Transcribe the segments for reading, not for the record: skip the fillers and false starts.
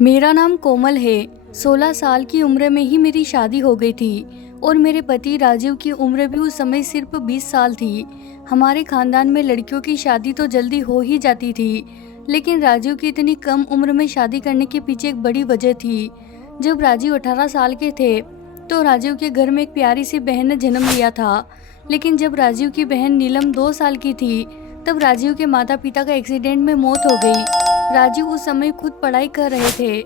मेरा नाम कोमल है। 16 साल की उम्र में ही मेरी शादी हो गई थी और मेरे पति राजीव की उम्र भी उस समय सिर्फ 20 साल थी। हमारे खानदान में लड़कियों की शादी तो जल्दी हो ही जाती थी, लेकिन राजीव की इतनी कम उम्र में शादी करने के पीछे एक बड़ी वजह थी। जब राजीव 18 साल के थे तो राजीव के घर में एक प्यारी सी बहन ने जन्म लिया था। लेकिन जब राजीव की बहन नीलम 2 साल की थी तब राजीव के माता पिता का एक्सीडेंट में मौत हो गई। राजीव उस समय खुद पढ़ाई कर रहे थे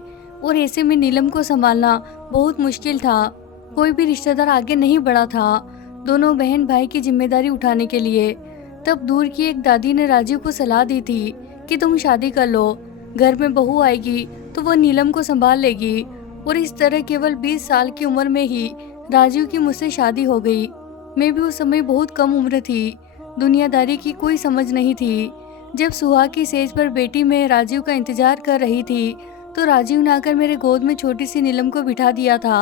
और ऐसे में नीलम को संभालना बहुत मुश्किल था। कोई भी रिश्तेदार आगे नहीं बढ़ा था दोनों बहन भाई की जिम्मेदारी उठाने के लिए। तब दूर की एक दादी ने राजीव को सलाह दी थी कि तुम शादी कर लो, घर में बहू आएगी तो वो नीलम को संभाल लेगी। और इस तरह केवल 20 साल की उम्र में ही राजीव की मुझसे शादी हो गई। मैं भी उस समय बहुत कम उम्र थी, दुनियादारी की कोई समझ नहीं थी। जब सुहाग की सेज पर बेटी में राजीव का इंतजार कर रही थी तो राजीव ने आकर मेरे गोद में छोटी सी नीलम को बिठा दिया था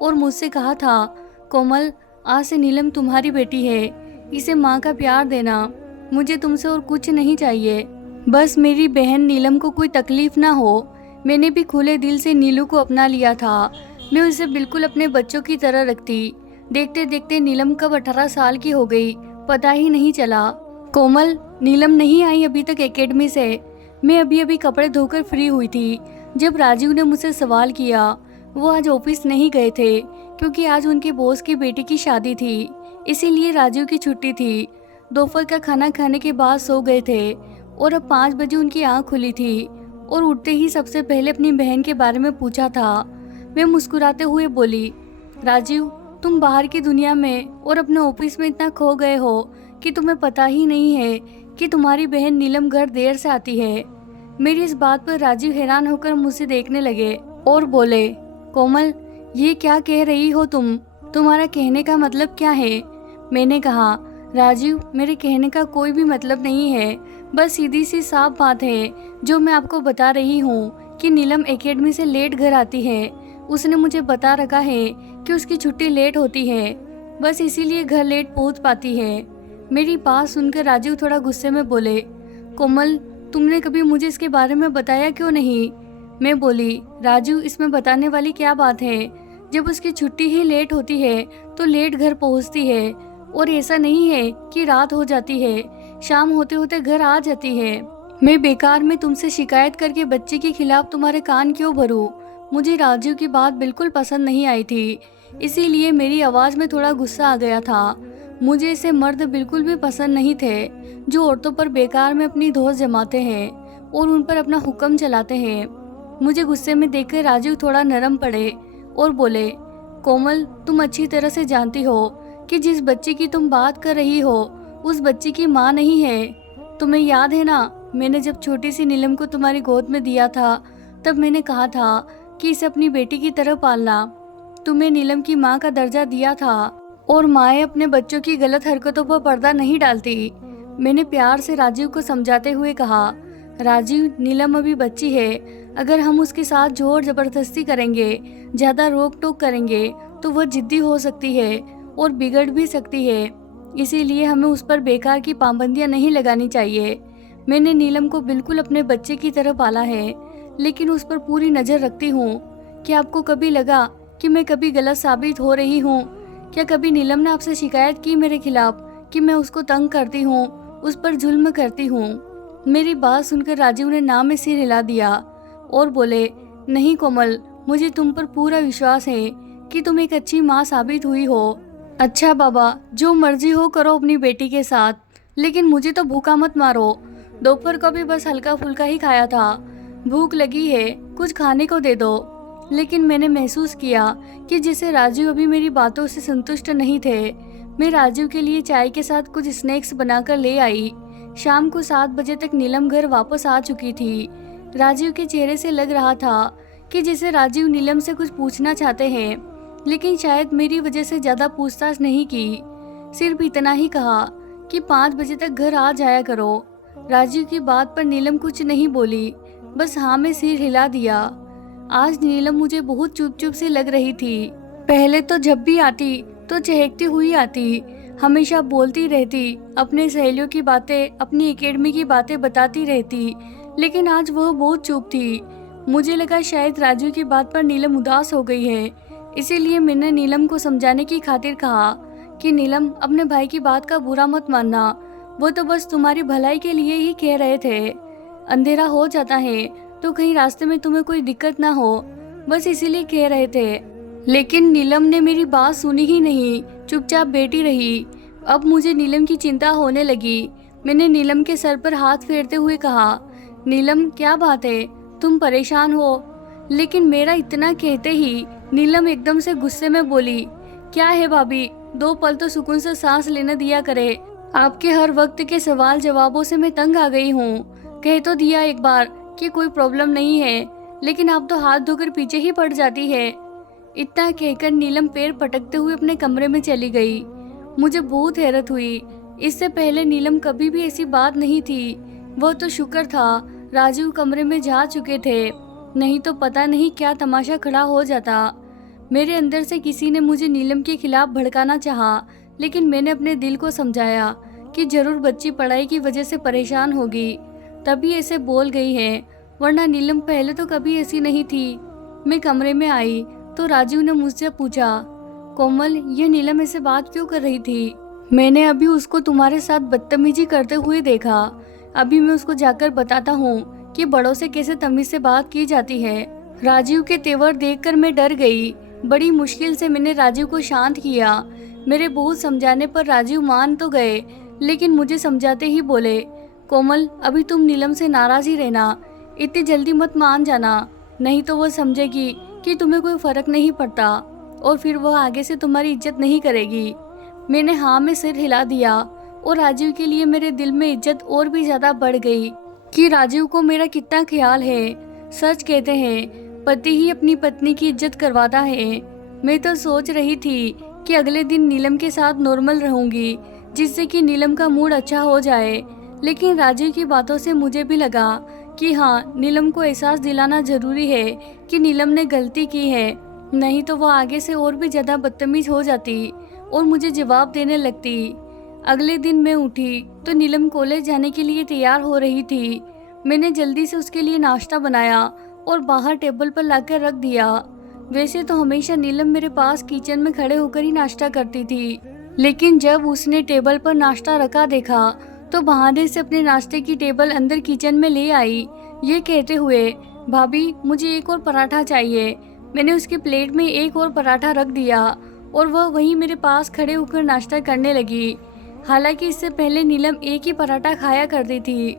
और मुझसे कहा था, कोमल, आज से नीलम तुम्हारी बेटी है, इसे माँ का प्यार देना। मुझे तुमसे और कुछ नहीं चाहिए, बस मेरी बहन नीलम को कोई तकलीफ ना हो। मैंने भी खुले दिल से नीलू को अपना लिया था। मैं उसे बिल्कुल अपने बच्चों की तरह रखती। देखते देखते नीलम कब 18 साल की हो गई पता ही नहीं चला। कोमल, नीलम नहीं आई अभी तक एकेडमी से। मैं अभी अभी कपड़े धोकर फ्री हुई थी जब राजीव ने मुझसे सवाल किया। वो आज ऑफिस नहीं गए थे क्योंकि आज उनके बॉस की बेटी की शादी थी, इसीलिए राजीव की छुट्टी थी। दोपहर का खाना खाने के बाद सो गए थे और अब 5 बजे उनकी आंख खुली थी और उठते ही सबसे पहले अपनी बहन के बारे में पूछा था। मैं मुस्कुराते हुए बोली, राजीव, तुम बाहर की दुनिया में और अपने ऑफिस में इतना खो गए हो कि तुम्हें पता ही नहीं है कि तुम्हारी बहन नीलम घर देर से आती है। मेरी इस बात पर राजीव हैरान होकर मुझसे देखने लगे और बोले, कोमल, ये क्या कह रही हो तुम? तुम्हारा कहने का मतलब क्या है? मैंने कहा, राजीव, मेरे कहने का कोई भी मतलब नहीं है, बस सीधी सी साफ बात है जो मैं आपको बता रही हूँ कि नीलम एकेडमी से लेट घर आती है। उसने मुझे बता रखा है कि उसकी छुट्टी लेट होती है, बस इसीलिए घर लेट पहुँच पाती है। मेरी बात सुनकर राजीव थोड़ा गुस्से में बोले, कोमल, तुमने कभी मुझे इसके बारे में बताया क्यों नहीं? मैं बोली, राजीव, इसमें बताने वाली क्या बात है? जब उसकी छुट्टी ही लेट होती है तो लेट घर पहुंचती है, और ऐसा नहीं है कि रात हो जाती है, शाम होते होते घर आ जाती है। मैं बेकार में तुमसे शिकायत करके बच्चे के खिलाफ तुम्हारे कान क्यों भरूं? मुझे राजीव की बात बिल्कुल पसंद नहीं आई थी, इसीलिए मेरी आवाज़ में थोड़ा गुस्सा आ गया था। मुझे ऐसे मर्द बिल्कुल भी पसंद नहीं थे जो औरतों पर बेकार में अपनी धौंस जमाते हैं और उन पर अपना हुक्म चलाते हैं। मुझे गुस्से में देखकर राजीव थोड़ा नरम पड़े और बोले, कोमल, तुम अच्छी तरह से जानती हो कि जिस बच्ची की तुम बात कर रही हो उस बच्ची की माँ नहीं है। तुम्हें याद है ना, मैंने जब छोटी सी नीलम को तुम्हारी गोद में दिया था तब मैंने कहा था कि इसे अपनी बेटी की तरह पालना। तुम्हें नीलम की माँ का दर्जा दिया था और माएँ अपने बच्चों की गलत हरकतों पर पर्दा नहीं डालती। मैंने प्यार से राजीव को समझाते हुए कहा, राजीव, नीलम अभी बच्ची है, अगर हम उसके साथ जोर जबरदस्ती करेंगे, ज़्यादा रोक टोक करेंगे तो वह जिद्दी हो सकती है और बिगड़ भी सकती है। इसीलिए हमें उस पर बेकार की पाबंदियां नहीं लगानी चाहिए। मैंने नीलम को बिल्कुल अपने बच्चे की तरह पाला है, लेकिन उस पर पूरी नज़र रखती हूँ। क्या आपको कभी लगा कि मैं कभी गलत साबित हो रही हूँ? क्या कभी नीलम ने आपसे शिकायत की मेरे खिलाफ कि मैं उसको तंग करती हूँ, उस पर जुल्म करती हूँ? मेरी बात सुनकर राजीव ने ना में सिर हिला दिया और बोले, नहीं कोमल, मुझे तुम पर पूरा विश्वास है कि तुम एक अच्छी माँ साबित हुई हो। अच्छा बाबा, जो मर्जी हो करो अपनी बेटी के साथ, लेकिन मुझे तो भूखा मत मारो। दोपहर को भी बस हल्का फुल्का ही खाया था, भूख लगी है, कुछ खाने को दे दो। लेकिन मैंने महसूस किया कि जैसे राजीव अभी मेरी बातों से संतुष्ट नहीं थे। मैं राजीव के लिए चाय के साथ कुछ स्नैक्स बनाकर ले आई। शाम को 7 बजे तक नीलम घर वापस आ चुकी थी। राजीव के चेहरे से लग रहा था कि जैसे राजीव नीलम से कुछ पूछना चाहते हैं, लेकिन शायद मेरी वजह से ज़्यादा पूछताछ नहीं की। सिर्फ इतना ही कहा कि 5 बजे तक घर आ जाया करो। राजीव की बात पर नीलम कुछ नहीं बोली, बस हाँ में सिर हिला दिया। आज नीलम मुझे बहुत चुप चुप सी लग रही थी। पहले तो जब भी आती तो चहकती हुई आती, हमेशा बोलती रहती, अपने सहेलियों की बातें, अपनी एकेडमी की बातें बताती रहती, लेकिन आज वह बहुत चुप थी। मुझे लगा शायद राजू की बात पर नीलम उदास हो गई है, इसीलिए मैंने नीलम को समझाने की खातिर कहा कि नीलम, अपने भाई की बात का बुरा मत मानना, वो तो बस तुम्हारी भलाई के लिए ही कह रहे थे। अंधेरा हो जाता है तो कहीं रास्ते में तुम्हें कोई दिक्कत ना हो, बस इसीलिए कह रहे थे। लेकिन नीलम ने मेरी बात सुनी ही नहीं, चुपचाप बैठी रही। अब मुझे नीलम की चिंता होने लगी। मैंने नीलम के सर पर हाथ फेरते हुए कहा, नीलम क्या बात है, तुम परेशान हो? लेकिन मेरा इतना कहते ही नीलम एकदम से गुस्से में बोली, क्या है भाभी, 2 पल तो सुकून से सांस लेने दिया करे। आपके हर वक्त के सवाल जवाबों से मैं तंग आ गई हूँ। कह तो दिया एक बार कि कोई प्रॉब्लम नहीं है, लेकिन आप तो हाथ धोकर पीछे ही पड़ जाती है। इतना कहकर नीलम पैर पटकते हुए अपने कमरे में चली गई। मुझे बहुत हैरत हुई। इससे पहले नीलम कभी भी ऐसी बात नहीं थी। वह तो शुक्र था राजू कमरे में जा चुके थे, नहीं तो पता नहीं क्या तमाशा खड़ा हो जाता। मेरे अंदर से किसी ने मुझे नीलम के खिलाफ भड़काना चाहा, लेकिन मैंने अपने दिल को समझाया कि जरूर बच्ची पढ़ाई की वजह से परेशान होगी, तभी ऐसे बोल गई है, वरना नीलम पहले तो कभी ऐसी नहीं थी। मैं कमरे में आई तो राजू ने मुझसे पूछा, कोमल, ये नीलम ऐसे बात क्यों कर रही थी? मैंने अभी उसको तुम्हारे साथ बदतमीजी करते हुए देखा। अभी मैं उसको जाकर बताता हूँ कि बड़ों से कैसे तमीज से बात की जाती है। राजीव के तेवर देखकर मैं डर गई। बड़ी मुश्किल से मैंने राजीव को शांत किया। मेरे बहुत समझाने पर राजीव मान तो गए, लेकिन मुझे समझाते ही बोले, कोमल, अभी तुम नीलम से नाराज ही रहना, इतनी जल्दी मत मान जाना, नहीं तो वो समझेगी कि तुम्हें कोई फर्क नहीं पड़ता और फिर वह आगे से तुम्हारी इज्जत नहीं करेगी। मैंने हाँ में सिर हिला दिया और राजीव के लिए मेरे दिल में इज्जत और भी ज्यादा बढ़ गई कि राजीव को मेरा कितना ख्याल है। सच कहते हैं, पति ही अपनी पत्नी की इज्जत करवाता है। मैं तो सोच रही थी कि अगले दिन नीलम के साथ नॉर्मल रहूंगी, जिससे कि नीलम का मूड अच्छा हो जाए, लेकिन राजीव की बातों से मुझे भी लगा कि हाँ, नीलम को एहसास दिलाना जरूरी है कि नीलम ने गलती की है, नहीं तो वह आगे से और भी ज्यादा बदतमीज हो जाती और मुझे जवाब देने लगती। अगले दिन मैं उठी तो नीलम कॉलेज जाने के लिए तैयार हो रही थी। मैंने जल्दी से उसके लिए नाश्ता बनाया और बाहर टेबल पर लाकर रख दिया। वैसे तो हमेशा नीलम मेरे पास किचन में खड़े होकर ही नाश्ता करती थी, लेकिन जब उसने टेबल पर नाश्ता रखा देखा तो बहाने से अपने नाश्ते की टेबल अंदर किचन में ले आई, ये कहते हुए, भाभी, मुझे एक और पराठा चाहिए। मैंने उसके प्लेट में एक और पराठा रख दिया और वह वहीं मेरे पास खड़े होकर नाश्ता करने लगी। हालांकि इससे पहले नीलम एक ही पराठा खाया करती थी।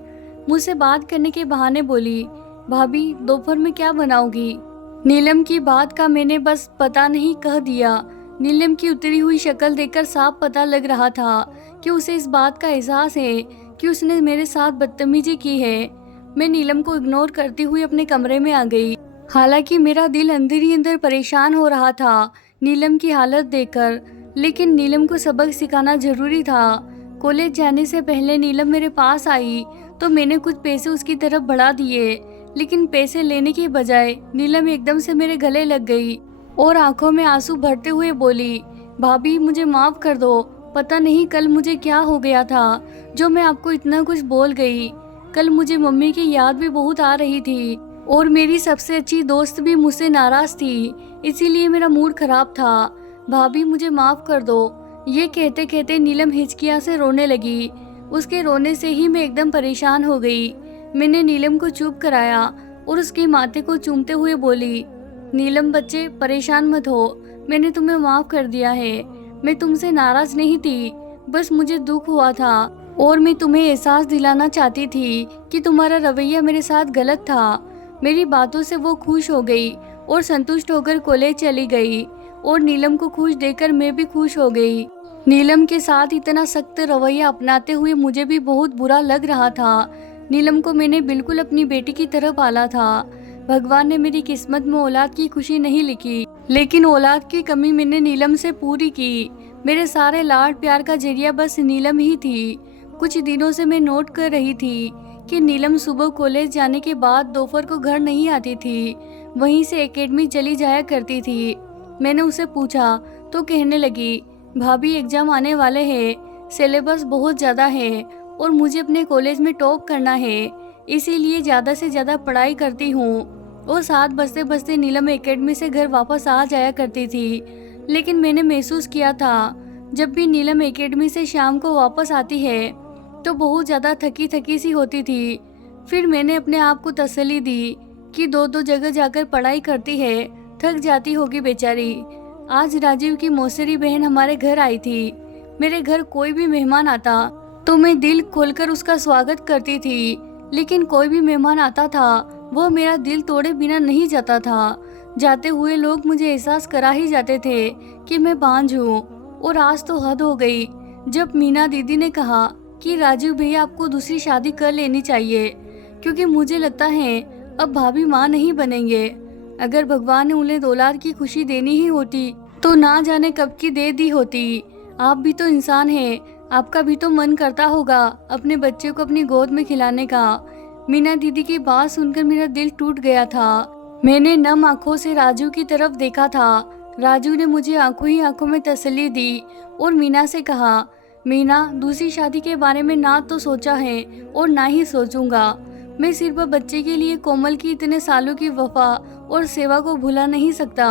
मुझसे बात करने के बहाने बोली, भाभी, दोपहर में क्या बनाओगी? नीलम की बात का मैंने बस पता नहीं कह दिया। नीलम की उतरी हुई शक्ल देखकर साफ पता लग रहा था कि उसे इस बात का एहसास है कि उसने मेरे साथ बदतमीजी की है। मैं नीलम को इग्नोर करती हुई अपने कमरे में आ गई। हालांकि मेरा दिल अंदर ही अंदर परेशान हो रहा था नीलम की हालत देखकर, लेकिन नीलम को सबक सिखाना जरूरी था। कॉलेज जाने से पहले नीलम मेरे पास आई तो मैंने कुछ पैसे उसकी तरफ बढ़ा दिए, लेकिन पैसे लेने की बजाय नीलम एकदम से मेरे गले लग गई और आंखों में आंसू भरते हुए बोली, भाभी, मुझे माफ कर दो। पता नहीं कल मुझे क्या हो गया था जो मैं आपको इतना कुछ बोल गई। कल मुझे मम्मी की याद भी बहुत आ रही थी और मेरी सबसे अच्छी दोस्त भी मुझसे नाराज थी, इसीलिए मेरा मूड खराब था। भाभी, मुझे माफ कर दो। ये कहते कहते नीलम हिचकियाँ से रोने लगी। उसके रोने से ही मैं एकदम परेशान हो गई। मैंने नीलम को चुप कराया और उसके माथे को चूमते हुए बोली, नीलम बच्चे, परेशान मत हो, मैंने तुम्हें माफ कर दिया है। मैं तुमसे नाराज नहीं थी, बस मुझे दुख हुआ था और मैं तुम्हें एहसास दिलाना चाहती थी कि तुम्हारा रवैया मेरे साथ गलत था। मेरी बातों से वो खुश हो गई और संतुष्ट होकर कॉलेज चली गई और नीलम को खुश देखकर मैं भी खुश हो गई। नीलम के साथ इतना सख्त रवैया अपनाते हुए मुझे भी बहुत बुरा लग रहा था। नीलम को मैंने बिल्कुल अपनी बेटी की तरह पाला था। भगवान ने मेरी किस्मत में औलाद की खुशी नहीं लिखी, लेकिन औलाद की कमी मैंने नीलम से पूरी की। मेरे सारे लाड प्यार का जरिया बस नीलम ही थी। कुछ दिनों से मैं नोट कर रही थी कि नीलम सुबह कॉलेज जाने के बाद दोपहर को घर नहीं आती थी, वहीं से एकेडमी चली जाया करती थी। मैंने उसे पूछा तो कहने लगी, भाभी, एग्जाम आने वाले हैं, सिलेबस बहुत ज़्यादा है और मुझे अपने कॉलेज में टॉप करना है, इसीलिए ज़्यादा से ज़्यादा पढ़ाई करती हूँ। और 7 बजते बजते नीलम एकेडमी से घर वापस आ जाया करती थी। लेकिन मैंने महसूस किया था जब भी नीलम एकेडमी से शाम को वापस आती है तो बहुत ज़्यादा थकी थकी सी होती थी। फिर मैंने अपने आप को तसल्ली दी कि दो दो जगह जाकर पढ़ाई करती है, थक जाती होगी बेचारी। आज राजीव की मौसेरी बहन हमारे घर आई थी। मेरे घर कोई भी मेहमान आता तो मैं दिल खोलकर उसका स्वागत करती थी, लेकिन कोई भी मेहमान आता था वो मेरा दिल तोड़े बिना नहीं जाता था। जाते हुए लोग मुझे एहसास करा ही जाते थे कि मैं बांझ हूँ। और आज तो हद हो गई जब मीना दीदी ने कहा कि राजीव भैया आपको दूसरी शादी कर लेनी चाहिए, क्योंकि मुझे लगता है अब भाभी माँ नहीं बनेंगे। अगर भगवान ने उन्हें औलाद की खुशी देनी ही होती तो ना जाने कब की दे दी होती। आप भी तो इंसान हैं, आपका भी तो मन करता होगा अपने बच्चे को अपनी गोद में खिलाने का। मीना दीदी की बात सुनकर मेरा दिल टूट गया था। मैंने नम आंखों से राजू की तरफ देखा था। राजू ने मुझे आंखों ही आंखों में तसल्ली दी और मीना से कहा, मीना, दूसरी शादी के बारे में ना तो सोचा है और ना ही सोचूंगा। मैं सिर्फ बच्चे के लिए कोमल की इतने सालों की वफा और सेवा को भुला नहीं सकता।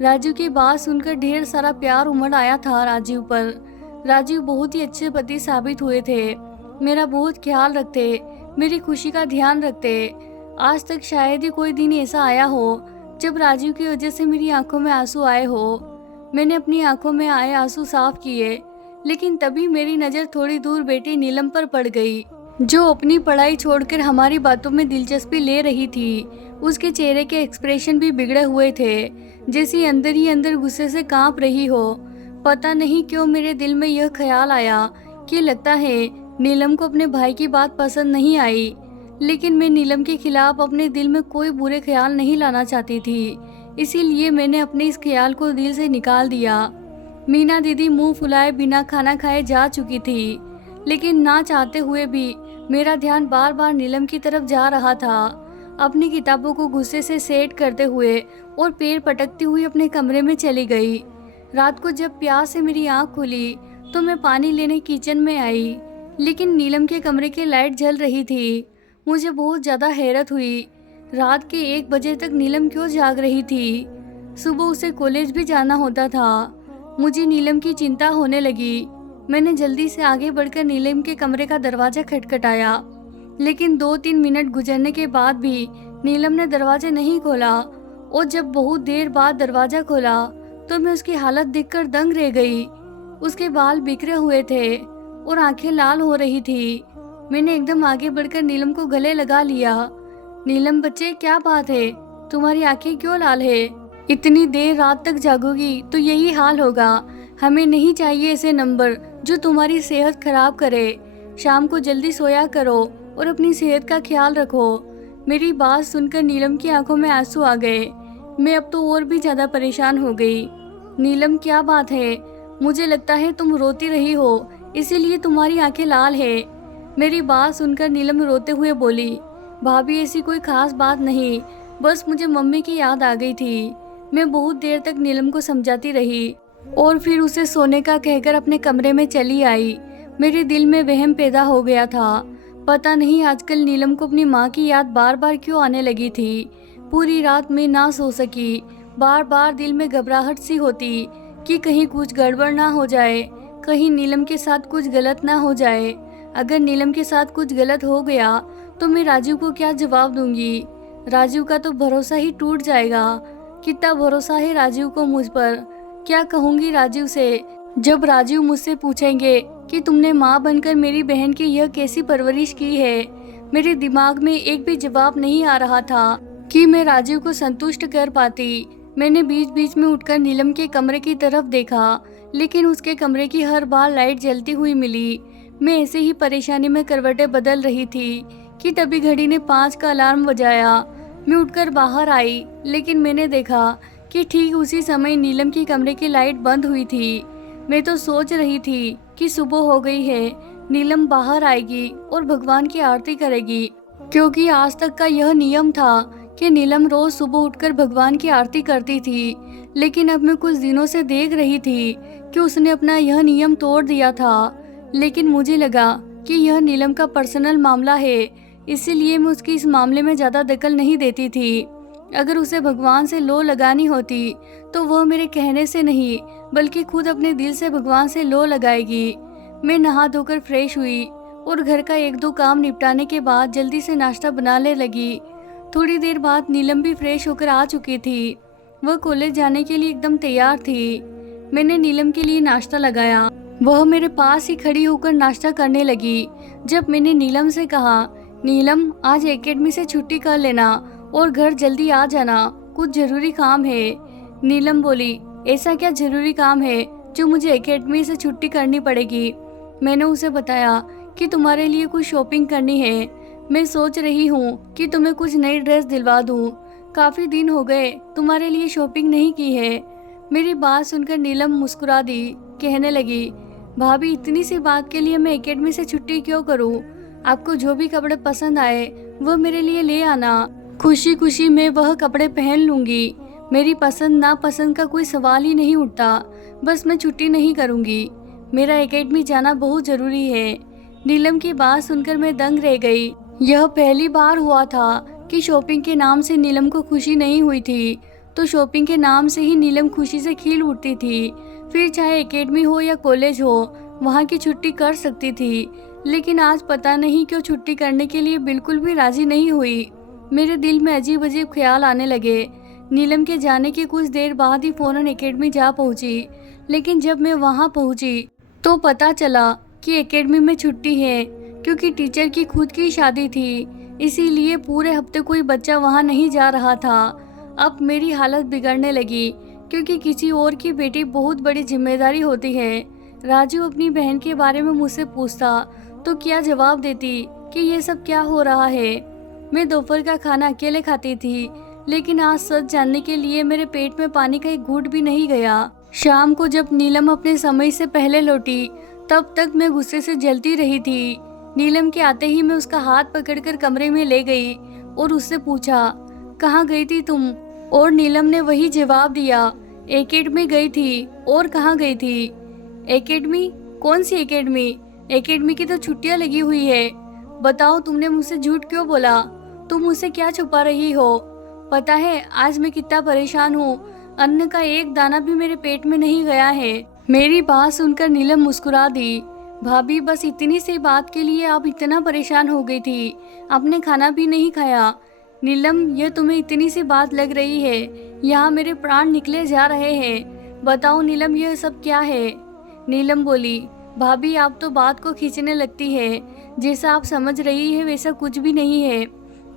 राजू की बात सुनकर ढेर सारा प्यार उमड़ आया था राजीव पर। राजीव बहुत ही अच्छे पति साबित हुए थे, मेरा बहुत ख्याल रखते, मेरी खुशी का ध्यान रखते। आज तक शायद ही कोई दिन ऐसा आया हो जब राजीव की वजह से मेरी आंखों में आंसू आए हो। मैंने अपनी आंखों में आए आंसू साफ किए, लेकिन तभी मेरी नज़र थोड़ी दूर बैठी नीलम पर पड़ गई, जो अपनी पढ़ाई छोड़कर हमारी बातों में दिलचस्पी ले रही थी। उसके चेहरे के एक्सप्रेशन भी बिगड़े हुए थे, जैसे अंदर ही अंदर गुस्से से कांप रही हो। पता नहीं क्यों मेरे दिल में यह ख्याल आया कि लगता है नीलम को अपने भाई की बात पसंद नहीं आई। लेकिन मैं नीलम के खिलाफ अपने दिल में कोई बुरे ख्याल नहीं लाना चाहती थी, इसीलिए मैंने अपने इस ख्याल को दिल से निकाल दिया। मीना दीदी मुंह फुलाए बिना खाना खाए जा चुकी थी, लेकिन ना चाहते हुए भी मेरा ध्यान बार बार नीलम की तरफ जा रहा था। अपनी किताबों को गुस्से से सेट करते हुए और पैर पटकती हुई अपने कमरे में चली गई। रात को जब प्यास से मेरी आंख खुली तो मैं पानी लेने किचन में आई, लेकिन नीलम के कमरे की लाइट जल रही थी। मुझे बहुत ज़्यादा हैरत हुई, रात के 1 बजे तक नीलम क्यों जाग रही थी। सुबह उसे कॉलेज भी जाना होता था। मुझे नीलम की चिंता होने लगी। मैंने जल्दी से आगे बढ़कर नीलम के कमरे का दरवाज़ा खटखटाया, लेकिन 2-3 मिनट गुजरने के बाद भी नीलम ने दरवाज़ा नहीं खोला। और जब बहुत देर बाद दरवाज़ा खोला तो मैं उसकी हालत देखकर दंग रह गई। उसके बाल बिखरे हुए थे और आंखें लाल हो रही थी। मैंने एकदम आगे बढ़कर नीलम को गले लगा लिया। नीलम बच्चे, क्या बात है, तुम्हारी आंखें क्यों लाल है? इतनी देर रात तक जागोगी तो यही हाल होगा। हमें नहीं चाहिए ऐसे नंबर जो तुम्हारी सेहत खराब करे। शाम को जल्दी सोया करो और अपनी सेहत का ख्याल रखो। मेरी बात सुनकर नीलम की आंखों में आंसू आ गए। मैं अब तो और भी ज़्यादा परेशान हो गई। नीलम, क्या बात है? मुझे लगता है तुम रोती रही हो, इसीलिए तुम्हारी आंखें लाल है। मेरी बात सुनकर नीलम रोते हुए बोली, भाभी ऐसी कोई खास बात नहीं, बस मुझे मम्मी की याद आ गई थी। मैं बहुत देर तक नीलम को समझाती रही और फिर उसे सोने का कहकर अपने कमरे में चली आई। मेरे दिल में वहम पैदा हो गया था। पता नहीं आजकल नीलम को अपनी माँ की याद बार बार क्यों आने लगी थी। पूरी रात मैं ना सो सकी। बार बार दिल में घबराहट सी होती कि कहीं कुछ गड़बड़ ना हो जाए, कहीं नीलम के साथ कुछ गलत ना हो जाए। अगर नीलम के साथ कुछ गलत हो गया तो मैं राजू को क्या जवाब दूंगी? राजू का तो भरोसा ही टूट जाएगा। कितना भरोसा है राजू को मुझ पर। क्या कहूँगी राजू से जब राजू मुझसे पूछेंगे कि तुमने माँ बनकर मेरी बहन की यह कैसी परवरिश की है? मेरे दिमाग में एक भी जवाब नहीं आ रहा था कि मैं राजू को संतुष्ट कर पाती। मैंने बीच बीच में उठकर नीलम के कमरे की तरफ देखा, लेकिन उसके कमरे की हर बार लाइट जलती हुई मिली। मैं ऐसे ही परेशानी में करवटें बदल रही थी कि तभी घड़ी ने 5 का अलार्म बजाया। मैं उठकर बाहर आई, लेकिन मैंने देखा कि ठीक उसी समय नीलम की कमरे की लाइट बंद हुई थी। मैं तो सोच रही थी कि सुबह हो गई है, नीलम बाहर आएगी और भगवान की आरती करेगी, क्योंकि आज तक का यह नियम था कि नीलम रोज सुबह उठकर भगवान की आरती करती थी। लेकिन अब मैं कुछ दिनों से देख रही थी कि उसने अपना यह नियम तोड़ दिया था। लेकिन मुझे लगा कि यह नीलम का पर्सनल मामला है, इसीलिए मैं उसकी इस मामले में ज़्यादा दखल नहीं देती थी। अगर उसे भगवान से लो लगानी होती तो वह मेरे कहने से नहीं बल्कि खुद अपने दिल से भगवान से लो लगाएगी। मैं नहा धोकर फ्रेश हुई और घर का एक दो काम निपटाने के बाद जल्दी से नाश्ता बनाने लगी। थोड़ी देर बाद नीलम भी फ्रेश होकर आ चुकी थी। वह कॉलेज जाने के लिए एकदम तैयार थी। मैंने नीलम के लिए नाश्ता लगाया। वह मेरे पास ही खड़ी होकर नाश्ता करने लगी। जब मैंने नीलम से कहा, नीलम आज एकेडमी से छुट्टी कर लेना और घर जल्दी आ जाना, कुछ जरूरी काम है। नीलम बोली, ऐसा क्या जरूरी काम है जो मुझे एकेडमी से छुट्टी करनी पड़ेगी? मैंने उसे बताया कि तुम्हारे लिए कुछ शॉपिंग करनी है। मैं सोच रही हूँ कि तुम्हें कुछ नई ड्रेस दिलवा दूँ। काफ़ी दिन हो गए तुम्हारे लिए शॉपिंग नहीं की है। मेरी बात सुनकर नीलम मुस्कुरा दी, कहने लगी, भाभी इतनी सी बात के लिए मैं एकेडमी से छुट्टी क्यों करूँ? आपको जो भी कपड़े पसंद आए वह मेरे लिए ले आना। खुशी खुशी मैं वह कपड़े पहन लूँगी। मेरी पसंद नापसंद का कोई सवाल ही नहीं उठता। बस मैं छुट्टी नहीं करूँगी। मेरा एकेडमी जाना बहुत ज़रूरी है। नीलम की बात सुनकर मैं दंग रह गई। यह पहली बार हुआ था कि शॉपिंग के नाम से नीलम को खुशी नहीं हुई थी, तो शॉपिंग के नाम से ही नीलम खुशी से खिल उठती थी। फिर चाहे एकेडमी हो या कॉलेज हो, वहाँ की छुट्टी कर सकती थी। लेकिन आज पता नहीं क्यों छुट्टी करने के लिए बिल्कुल भी राजी नहीं हुई। मेरे दिल में अजीब अजीब ख्याल आने लगे। नीलम के जाने के कुछ देर बाद ही फ़ौरन एकेडमी जा पहुँची। लेकिन जब मैं वहाँ पहुँची तो पता चला कि एकेडमी में छुट्टी है, क्योंकि टीचर की खुद की शादी थी। इसीलिए पूरे हफ्ते कोई बच्चा वहाँ नहीं जा रहा था। अब मेरी हालत बिगड़ने लगी, क्योंकि किसी और की बेटी बहुत बड़ी जिम्मेदारी होती है। राजू अपनी बहन के बारे में मुझसे पूछता तो क्या जवाब देती कि ये सब क्या हो रहा है। मैं दोपहर का खाना अकेले खाती थी, लेकिन आज सच जानने के लिए मेरे पेट में पानी का एक घूंट भी नहीं गया। शाम को जब नीलम अपने समय से पहले लौटी तब तक मैं गुस्से से जलती रही थी। नीलम के आते ही मैं उसका हाथ पकड़कर कमरे में ले गई और उससे पूछा, कहाँ गई थी तुम? और नीलम ने वही जवाब दिया, एकेडमी गई थी। और कहाँ गई थी? एकेडमी? कौन सी एकेडमी? एकेडमी की तो छुट्टियां लगी हुई है। बताओ तुमने मुझसे झूठ क्यों बोला? तुम मुझसे क्या छुपा रही हो? पता है आज मैं कितना परेशान हूँ। अन्न का एक दाना भी मेरे पेट में नहीं गया है। मेरी बात सुनकर नीलम मुस्कुरा दी। भाभी बस इतनी सी बात के लिए आप इतना परेशान हो गई थी? आपने खाना भी नहीं खाया। नीलम, यह तुम्हें इतनी सी बात लग रही है? यहाँ मेरे प्राण निकले जा रहे हैं। बताओ नीलम, यह सब क्या है? नीलम बोली, भाभी आप तो बात को खींचने लगती है। जैसा आप समझ रही है वैसा कुछ भी नहीं है।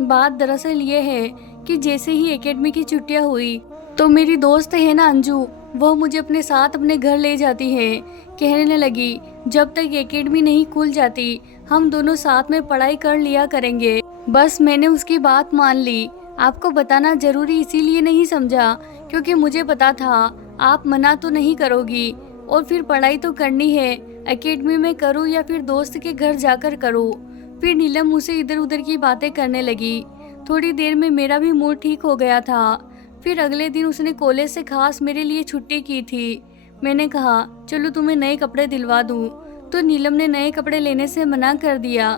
बात दरअसल ये है कि जैसे ही एकेडमी की छुट्टियां हुई तो मेरी दोस्त है ना अंजू, वह मुझे अपने साथ अपने घर ले जाती है। कहने लगी, जब तक एकेडमी नहीं खुल जाती हम दोनों साथ में पढ़ाई कर लिया करेंगे। बस मैंने उसकी बात मान ली। आपको बताना जरूरी इसीलिए नहीं समझा क्योंकि मुझे पता था आप मना तो नहीं करोगी। और फिर पढ़ाई तो करनी है, एकेडमी में करूँ या फिर दोस्त के घर जाकर करूँ। फिर नीलम मुझसे इधर उधर की बातें करने लगी। थोड़ी देर में मेरा भी मूड ठीक हो गया था। फिर अगले दिन उसने कॉलेज से खास मेरे लिए छुट्टी की थी। मैंने कहा, चलो तुम्हें नए कपड़े दिलवा दूँ, तो नीलम ने नए कपड़े लेने से मना कर दिया।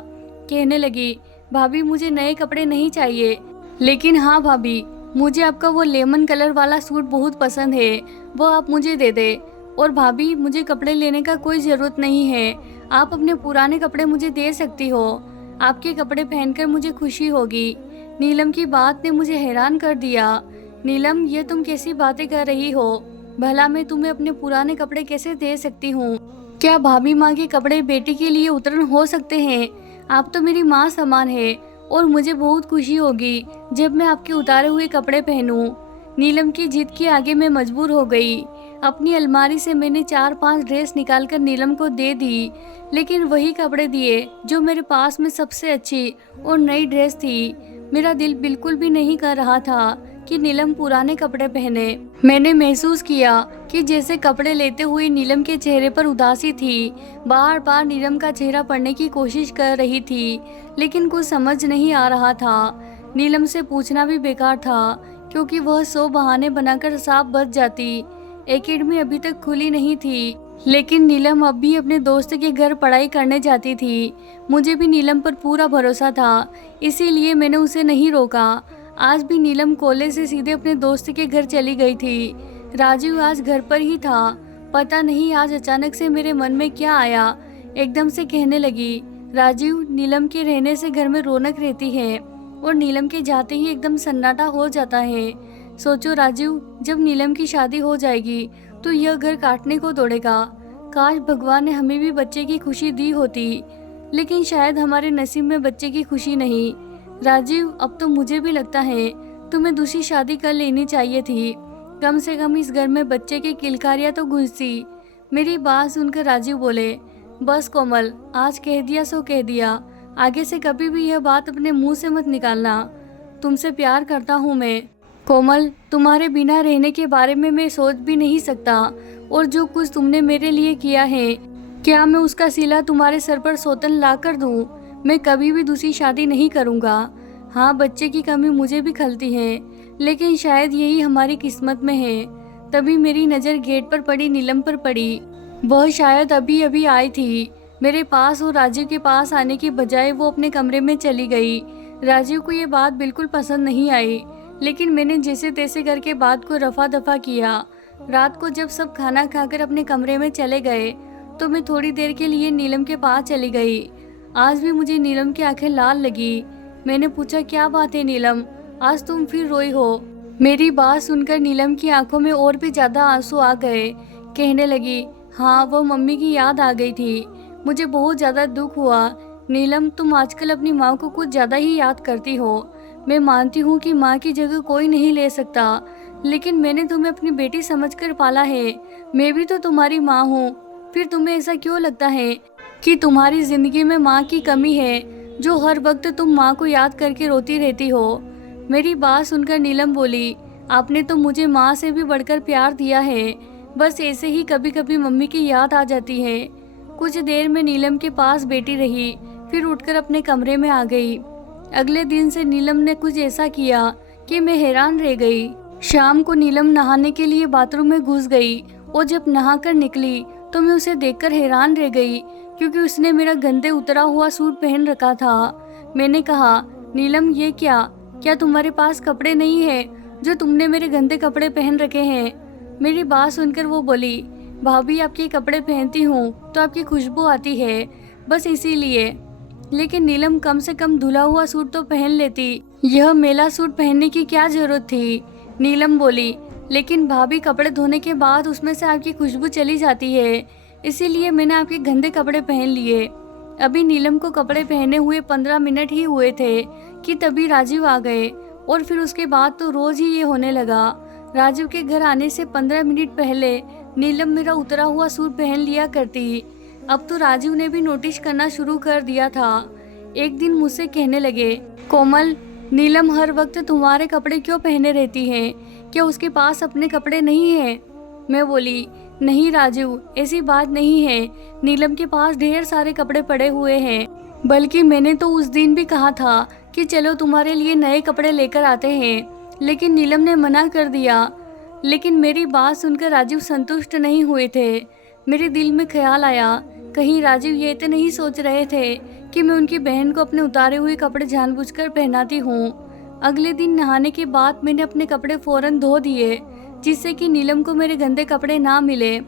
कहने लगी, भाभी मुझे नए कपड़े नहीं चाहिए, लेकिन हाँ भाभी मुझे आपका वो लेमन कलर वाला सूट बहुत पसंद है, वो आप मुझे दे दे। और भाभी मुझे कपड़े लेने का कोई ज़रूरत नहीं है, आप अपने पुराने कपड़े मुझे दे सकती हो। आपके कपड़े पहनकर मुझे खुशी होगी। नीलम की बात ने मुझे हैरान कर दिया। नीलम, ये तुम कैसी बातें कर रही हो? भला मैं तुम्हें अपने पुराने कपड़े कैसे दे सकती हूँ? क्या भाभी माँ के कपड़े बेटी के लिए उतरन हो सकते हैं? आप तो मेरी माँ समान है और मुझे बहुत खुशी होगी जब मैं आपके उतारे हुए कपड़े पहनूं। नीलम की जिद के आगे मैं मजबूर हो गई। अपनी अलमारी से मैंने 4-5 ड्रेस निकालकर नीलम को दे दी, लेकिन वही कपड़े दिए जो मेरे पास में सबसे अच्छी और नई ड्रेस थी। मेरा दिल बिल्कुल भी नहीं कर रहा था कि नीलम पुराने कपड़े पहने। मैंने महसूस किया कि जैसे कपड़े लेते हुए नीलम के चेहरे पर उदासी थी। बार बार नीलम का चेहरा पढ़ने की कोशिश कर रही थी, लेकिन कुछ समझ नहीं आ रहा था। नीलम से पूछना भी बेकार था, क्योंकि वह 100 बहाने बनाकर साफ बच जाती। एकेडमी अभी तक खुली नहीं थी, लेकिन नीलम अब भी अपने दोस्त के घर पढ़ाई करने जाती थी। मुझे भी नीलम पर पूरा भरोसा था, इसीलिए मैंने उसे नहीं रोका। आज भी नीलम कॉलेज से सीधे अपने दोस्त के घर चली गई थी। राजीव आज घर पर ही था। पता नहीं आज अचानक से मेरे मन में क्या आया, एकदम से कहने लगी, राजीव, नीलम के रहने से घर में रौनक रहती है और नीलम के जाते ही एकदम सन्नाटा हो जाता है। सोचो राजीव, जब नीलम की शादी हो जाएगी तो यह घर काटने को दौड़ेगा। काश भगवान ने हमें भी बच्चे की खुशी दी होती, लेकिन शायद हमारे नसीब में बच्चे की खुशी नहीं। राजीव, अब तो मुझे भी लगता है तुम्हें दूसरी शादी कर लेनी चाहिए थी। कम से कम इस घर में बच्चे की किलकारियां तो गूंजती। मेरी बात सुनकर राजीव बोले, बस कोमल, आज कह दिया सो कह दिया। आगे से कभी भी यह बात अपने मुंह से मत निकालना। तुमसे प्यार करता हूँ मैं। कोमल, तुम्हारे बिना रहने के बारे में मैं सोच भी नहीं सकता, और जो कुछ तुमने मेरे लिए किया है, क्या मैं उसका सिला तुम्हारे सर पर सौतन ला कर दूँ? मैं कभी भी दूसरी शादी नहीं करूँगा। हाँ, बच्चे की कमी मुझे भी खलती है, लेकिन शायद यही हमारी किस्मत में है। तभी मेरी नज़र गेट पर पड़ी नीलम पर पड़ी। वह शायद अभी अभी आई थी मेरे पास, और राजीव के पास आने की बजाय वो अपने कमरे में चली गई। राजीव को ये बात बिल्कुल पसंद नहीं आई, लेकिन मैंने जैसे तैसे करके बात को रफा दफा किया। रात को जब सब खाना खाकर अपने कमरे में चले गए तो मैं थोड़ी देर के लिए नीलम के पास चली गई। आज भी मुझे नीलम की आंखें लाल लगी। मैंने पूछा, क्या बात है नीलम, आज तुम फिर रोई हो? मेरी बात सुनकर नीलम की आंखों में और भी ज्यादा आंसू आ गए। कहने लगी, हाँ, वो मम्मी की याद आ गई थी। मुझे बहुत ज़्यादा दुख हुआ। नीलम, तुम आजकल अपनी माँ को कुछ ज़्यादा ही याद करती हो। मैं मानती हूँ कि माँ की जगह कोई नहीं ले सकता, लेकिन मैंने तुम्हें अपनी बेटी समझकर पाला है। मैं भी तो तुम्हारी माँ हूँ। फिर तुम्हें ऐसा क्यों लगता है कि तुम्हारी ज़िंदगी में माँ की कमी है, जो हर वक्त तुम माँ को याद करके रोती रहती हो? मेरी बात सुनकर नीलम बोली, आपने तो मुझे माँ से भी बढ़कर प्यार दिया है। बस ऐसे ही कभी कभी मम्मी की याद आ जाती है। कुछ देर में नीलम के पास बैठी रही, फिर उठकर अपने कमरे में आ गई। अगले दिन से नीलम ने कुछ ऐसा किया कि मैं हैरान रह गई। शाम को नीलम नहाने के लिए बाथरूम में घुस गई, और जब नहाकर निकली तो मैं उसे देखकर हैरान रह गई, क्योंकि उसने मेरा गंदे उतरा हुआ सूट पहन रखा था। मैंने कहा, नीलम, ये क्या तुम्हारे पास कपड़े नहीं है जो तुमने मेरे गंदे कपड़े पहन रखे हैं? मेरी बात सुनकर वो बोली, भाभी, आपके कपड़े पहनती हूँ तो आपकी खुशबू आती है, बस इसीलिए। लेकिन नीलम, कम से कम धुला हुआ सूट तो पहन लेती। यह मेला सूट पहनने की क्या जरूरत थी? नीलम बोली, लेकिन भाभी, कपड़े धोने के बाद उसमें से आपकी खुशबू चली जाती है, इसीलिए मैंने आपके गंदे कपड़े पहन लिए। अभी नीलम को कपड़े पहने हुए 15 मिनट ही हुए थे कि तभी राजीव आ गए, और फिर उसके बाद तो रोज ही ये होने लगा। राजीव के घर आने से 15 मिनट पहले नीलम मेरा उतरा हुआ सूट पहन लिया करती। अब तो राजीव ने भी नोटिस करना शुरू कर दिया था। एक दिन मुझसे कहने लगे, कोमल, नीलम हर वक्त तुम्हारे कपड़े क्यों पहने रहती है? क्या उसके पास अपने कपड़े नहीं है? मैं बोली, नहीं राजीव, ऐसी बात नहीं है। नीलम के पास ढेर सारे कपड़े पड़े हुए हैं। बल्कि मैंने तो उस दिन भी कहा था कि चलो तुम्हारे लिए नए कपड़े लेकर आते हैं, लेकिन नीलम ने मना कर दिया। लेकिन मेरी बात सुनकर राजीव संतुष्ट नहीं हुए थे। मेरे दिल में ख्याल आया, कहीं राजीव ये तो नहीं सोच रहे थे कि मैं उनकी बहन को अपने उतारे हुए कपड़े जानबूझकर पहनाती हूँ। अगले दिन नहाने के बाद मैंने अपने कपड़े फौरन धो दिए, जिससे कि नीलम को मेरे गंदे कपड़े ना मिले।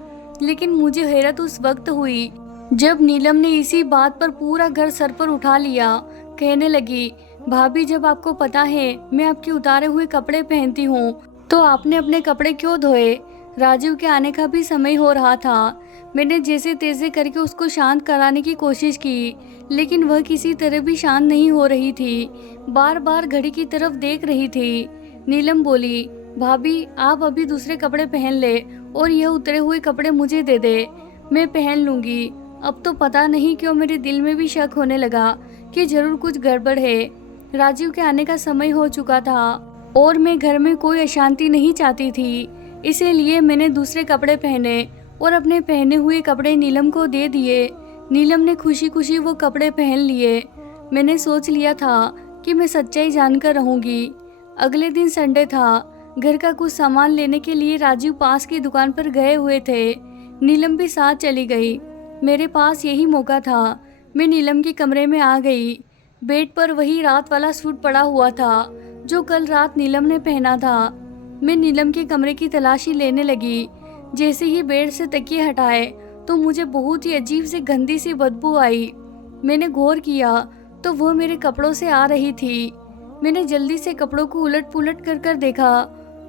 लेकिन मुझे हैरत उस वक्त हुई जब नीलम ने इसी बात पर पूरा घर सर पर उठा लिया। कहने लगी, भाभी, जब आपको पता है मैं आपके उतारे हुए कपड़े पहनती हूँ तो आपने अपने कपड़े क्यों धोए? राजीव के आने का भी समय हो रहा था। मैंने जैसे तैसे करके उसको शांत कराने की कोशिश की, लेकिन वह किसी तरह भी शांत नहीं हो रही थी। बार बार घड़ी की तरफ देख रही थी। नीलम बोली, भाभी, आप अभी दूसरे कपड़े पहन ले और यह उतरे हुए कपड़े मुझे दे दे, मैं पहन लूँगी। अब तो पता नहीं क्यों मेरे दिल में भी शक होने लगा कि जरूर कुछ गड़बड़ है। राजीव के आने का समय हो चुका था और मैं घर में कोई अशांति नहीं चाहती थी, इसीलिए मैंने दूसरे कपड़े पहने और अपने पहने हुए कपड़े नीलम को दे दिए। नीलम ने खुशी खुशी वो कपड़े पहन लिए। मैंने सोच लिया था कि मैं सच्चाई जानकर रहूँगी। अगले दिन संडे था। घर का कुछ सामान लेने के लिए राजीव पास की दुकान पर गए हुए थे। नीलम भी साथ चली गई। मेरे पास यही मौका था। मैं नीलम के कमरे में आ गई। बेड पर वही रात वाला सूट पड़ा हुआ था। जो कल रात नीलम ने पहना था। मैं नीलम के कमरे की तलाशी लेने लगी। जैसे ही बेड से तकिए हटाए तो मुझे बहुत ही अजीब सी गंदी सी बदबू आई। मैंने गौर किया तो वह मेरे कपड़ों से आ रही थी। मैंने जल्दी से कपड़ों को उलट पुलट कर देखा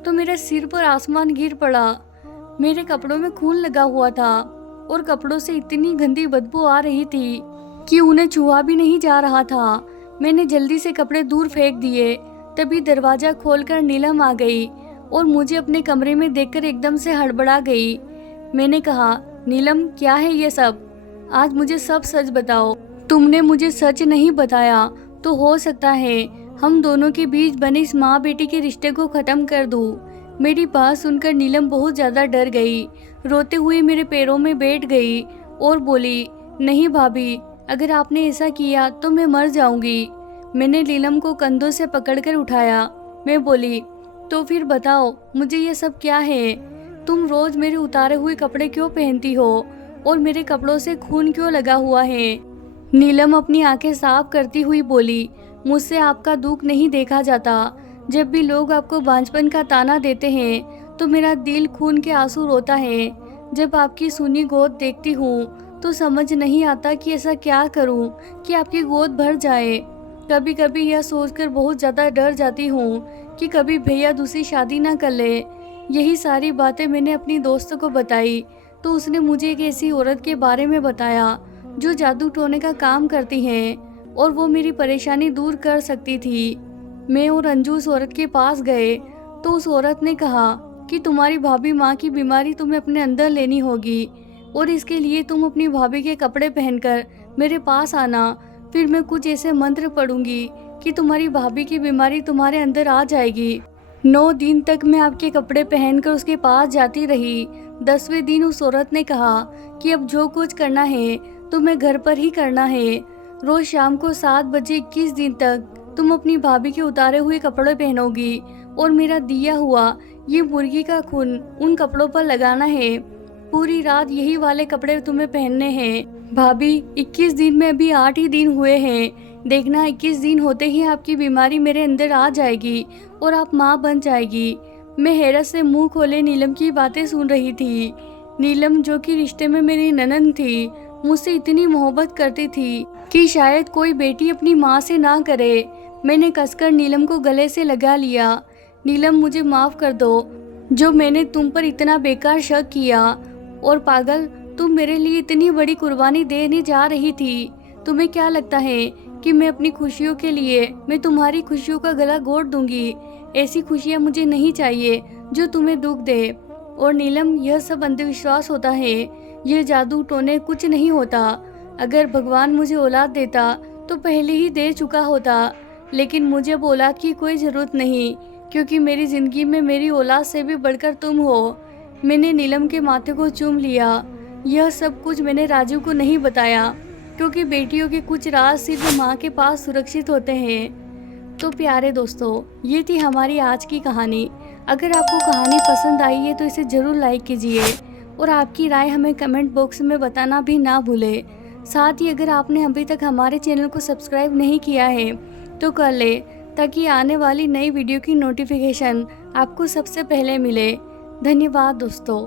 तो मेरे सिर पर आसमान गिर पड़ा। मेरे कपड़ों में खून लगा हुआ था और कपड़ों से इतनी गंदी बदबू आ रही थी कि उन्हें छुआ भी नहीं जा रहा था। मैंने जल्दी से कपड़े दूर फेंक दिए। तभी दरवाजा खोलकर नीलम आ गई और मुझे अपने कमरे में देखकर एकदम से हड़बड़ा गई। मैंने कहा, नीलम क्या है ये सब? आज मुझे सब सच बताओ। तुमने मुझे सच नहीं बताया तो हो सकता है हम दोनों के बीच बने इस माँ बेटी के रिश्ते को ख़त्म कर दूँ। मेरी बात सुनकर नीलम बहुत ज़्यादा डर गई। रोते हुए मेरे पैरों में बैठ गई और बोली, नहीं भाभी, अगर आपने ऐसा किया तो मैं मर जाऊंगी। मैंने नीलम को कंधों से पकड़कर उठाया। मैं बोली, तो फिर बताओ मुझे ये सब क्या है? तुम रोज मेरे उतारे हुए कपड़े क्यों पहनती हो और मेरे कपड़ों से खून क्यों लगा हुआ है? नीलम अपनी आंखें साफ करती हुई बोली, मुझसे आपका दुख नहीं देखा जाता। जब भी लोग आपको बांझपन का ताना देते हैं तो मेरा दिल खून के आंसू रोता है। जब आपकी सूनी गोद देखती हूँ तो समझ नहीं आता कि ऐसा क्या करूँ कि आपकी गोद भर जाए। कभी कभी यह सोचकर बहुत ज़्यादा डर जाती हूँ कि कभी भैया दूसरी शादी ना कर ले। यही सारी बातें मैंने अपनी दोस्त को बताई तो उसने मुझे एक ऐसी औरत के बारे में बताया जो जादू टोने का काम करती है और वो मेरी परेशानी दूर कर सकती थी। मैं और अंजू उस औरत के पास गए तो उस औरत ने कहा कि तुम्हारी भाभी माँ की बीमारी तुम्हें अपने अंदर लेनी होगी और इसके लिए तुम अपनी भाभी के कपड़े पहनकर मेरे पास आना। फिर मैं कुछ ऐसे मंत्र पढ़ूंगी कि तुम्हारी भाभी की बीमारी तुम्हारे अंदर आ जाएगी। 9 दिन तक मैं आपके कपड़े पहनकर उसके पास जाती रही। 10वें दिन उस औरत ने कहा कि अब जो कुछ करना है तुम्हें घर पर ही करना है। रोज शाम को 7 बजे 21 दिन तक तुम अपनी भाभी के उतारे हुए कपड़े पहनोगी और मेरा दिया हुआ ये मुर्गी का खून उन कपड़ों पर लगाना है। पूरी रात यही वाले कपड़े तुम्हें पहनने हैं। भाभी, 21 दिन में अभी 8 ही दिन हुए हैं। देखना 21 दिन होते ही आपकी बीमारी मेरे अंदर आ जाएगी और आप माँ बन जाएगी। मैं हैरत से मुंह खोले नीलम की बातें सुन रही थी। नीलम जो कि रिश्ते में मेरी ननद थी, मुझसे इतनी मोहब्बत करती थी कि शायद कोई बेटी अपनी माँ से ना करे। मैंने कसकर नीलम को गले से लगा लिया। नीलम, मुझे माफ़ कर दो जो मैंने तुम पर इतना बेकार शक किया। और पागल, तुम मेरे लिए इतनी बड़ी कुर्बानी देने जा रही थी। तुम्हें क्या लगता है कि मैं अपनी खुशियों के लिए मैं तुम्हारी खुशियों का गला घोट दूंगी? ऐसी खुशियाँ मुझे नहीं चाहिए जो तुम्हें दुख दे। और नीलम, यह सब अंधविश्वास होता है, यह जादू टोने कुछ नहीं होता। अगर भगवान मुझे औलाद देता तो पहले ही दे चुका होता, लेकिन मुझे अब औलाद की कोई ज़रूरत नहीं क्योंकि मेरी ज़िंदगी में मेरी औलाद से भी बढ़कर तुम हो। मैंने नीलम के माथे को चूम लिया। यह सब कुछ मैंने राजू को नहीं बताया क्योंकि बेटियों के कुछ राज सिर्फ माँ के पास सुरक्षित होते हैं। तो प्यारे दोस्तों, ये थी हमारी आज की कहानी। अगर आपको कहानी पसंद आई है तो इसे ज़रूर लाइक कीजिए और आपकी राय हमें कमेंट बॉक्स में बताना भी ना भूलें। साथ ही अगर आपने अभी तक हमारे चैनल को सब्सक्राइब नहीं किया है तो कर ले ताकि आने वाली नई वीडियो की नोटिफिकेशन आपको सबसे पहले मिले। धन्यवाद दोस्तों।